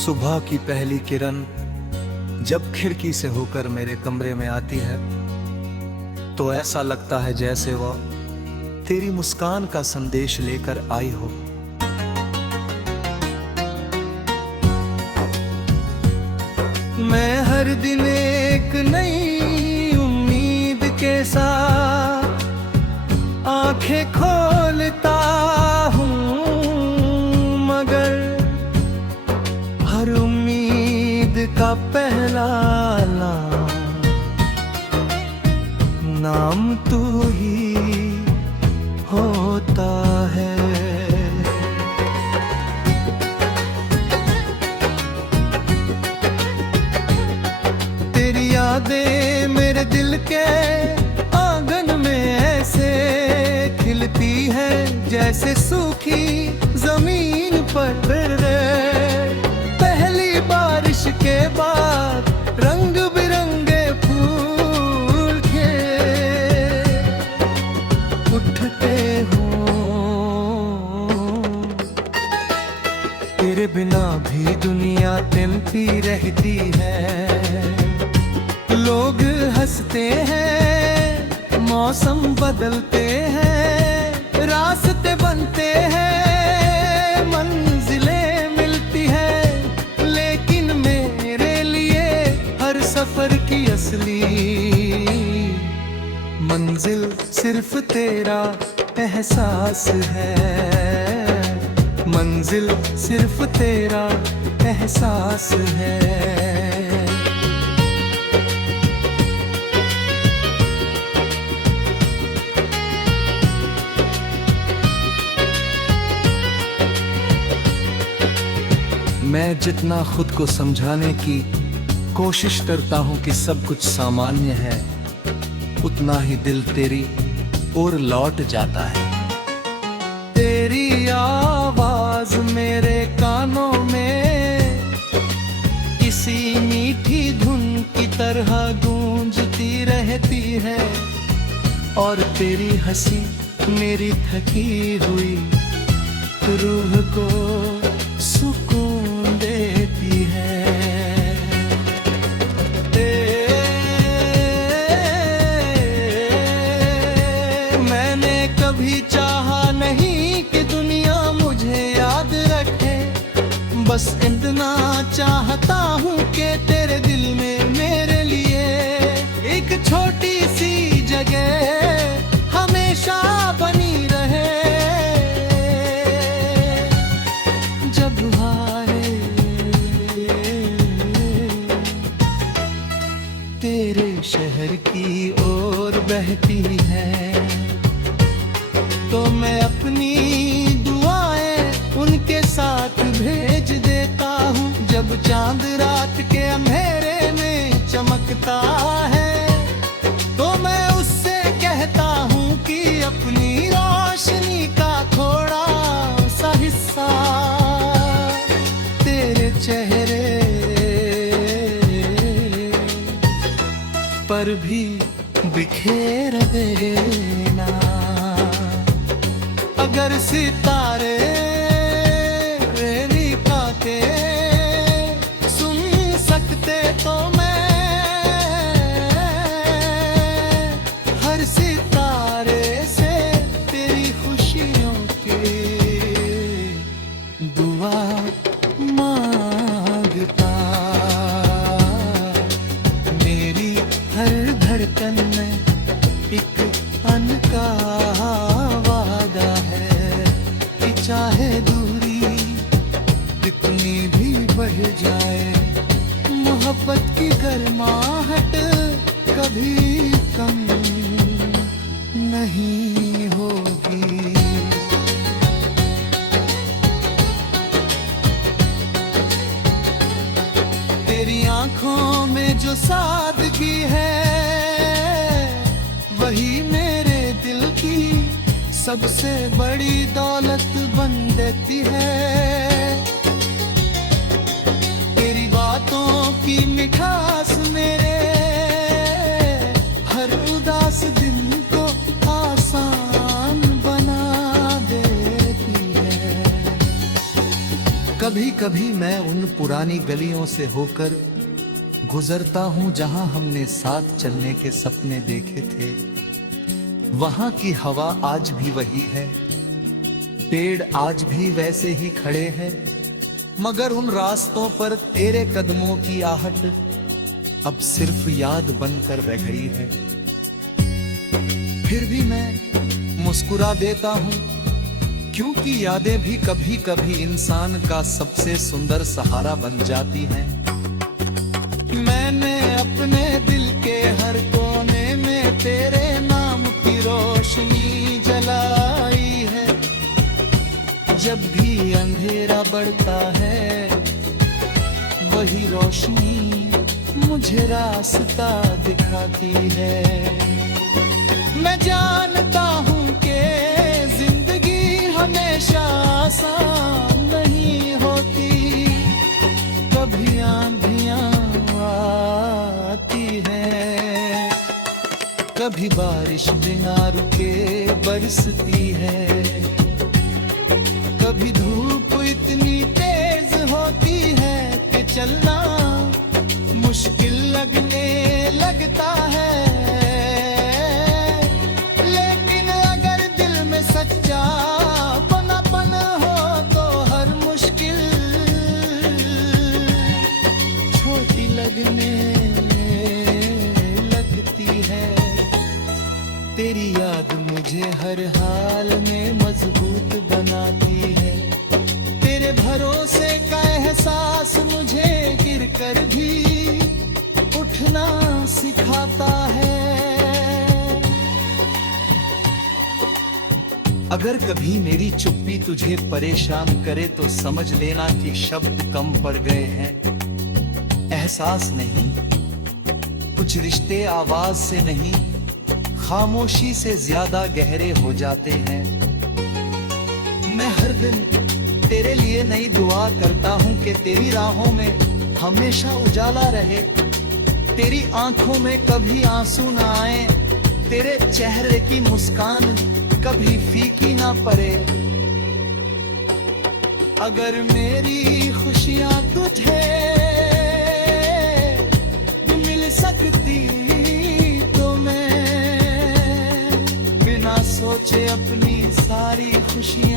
सुबह की पहली किरण जब खिड़की से होकर मेरे कमरे में आती है तो ऐसा लगता है जैसे वह तेरी मुस्कान का संदेश लेकर आई हो। मैं हर दिन एक नई उम्मीद के साथ आंखें खोलता हूँ, मगर हर उम्मीद का पहला नाम तू ही होता है। तेरी यादें मेरे दिल के आंगन में ऐसे खिलती है जैसे सूखी जमीन पर पहली बारिश के बाद रंग बिरंगे फूल के उठते हों। तेरे बिना भी दुनिया थमती रहती है, लोग हंसते हैं, मौसम बदलते हैं, रास्ते बनते हैं, मंजिलें मिलती है, लेकिन मेरे लिए हर सफर की असली मंजिल सिर्फ तेरा एहसास है। मंजिल सिर्फ तेरा एहसास है। मैं जितना खुद को समझाने की कोशिश करता हूँ कि सब कुछ सामान्य है, उतना ही दिल तेरी ओर लौट जाता है। तेरी आवाज मेरे कानों में किसी मीठी धुन की तरह गूंजती रहती है, और तेरी हंसी मेरी थकी हुई रूह को सुकून देती है। मैंने कभी चाहा नहीं कि दुनिया मुझे याद रखे, बस इतना चाहता हूँ कि तेरे दिल में मेरे लिए एक छोटी सी जगह हमेशा बनी रहे। तेरे शहर की ओर बहती है तो मैं अपनी दुआएं उनके साथ भेज देता हूँ। जब चांद रात के अंधेरे में चमकता है तो मैं उससे कहता हूँ कि अपनी रोशनी का थोड़ा सा हिस्सा तेरे चेहरे पर भी बिखेर देना। अगर सितारे मेरी बातें सुन सकते तो मैं हर सितारे से तेरी खुशियों की दुआ मांगता। हर धड़कन में एक अनका वादा है कि चाहे दूरी कितनी भी बढ़ जाए, मोहब्बत की गर्माहट कभी कम नहीं होगी। तेरी आंखों में जो सादगी है वही मेरे दिल की सबसे बड़ी दौलत बन देती है। तेरी बातों की मिठास मेरे हर उदास दिन को आसान बना देती है। कभी कभी मैं उन पुरानी गलियों से होकर गुजरता हूँ जहाँ हमने साथ चलने के सपने देखे थे। वहाँ की हवा आज भी वही है, पेड़ आज भी वैसे ही खड़े हैं, मगर उन रास्तों पर तेरे कदमों की आहट अब सिर्फ याद बनकर रह गई है। फिर भी मैं मुस्कुरा देता हूँ, क्योंकि यादें भी कभी कभी इंसान का सबसे सुंदर सहारा बन जाती हैं। मैंने अपने दिल के हर कोने में तेरे नाम की रोशनी जलाई है। जब भी अंधेरा बढ़ता है, वही रोशनी मुझे रास्ता दिखाती है। मैं जानता हूँ कि जिंदगी हमेशा आसान नहीं होती, कभी आंधियाँ आती हैं, कभी बारिश बिना रुके बरसती है, कभी धूप इतनी तेज होती है कि चलना मुश्किल लगने लगता है। लेकिन अगर दिल में सच्चा पनापन हो तो हर मुश्किल छोटी लगने लगती है। तेरी याद मुझे हर हाल में मजबूत बनाती है। तेरे भरोसे का एहसास मुझे गिरकर भी उठना सिखाता है। अगर कभी मेरी चुप्पी तुझे परेशान करे तो समझ लेना कि शब्द कम पड़ गए हैं। एहसास नहीं, कुछ रिश्ते आवाज से नहीं, खामोशी से ज्यादा गहरे हो जाते हैं। मैं हर दिन तेरे लिए नई दुआ करता हूँ कि तेरी राहों में हमेशा उजाला रहे, तेरी आंखों में कभी आंसू ना आए, तेरे चेहरे की मुस्कान कभी फीकी ना पड़े। अगर मेरी खुशियाँ तुझे मिल सकती तो मैं बिना सोचे अपनी सारी खुशियाँ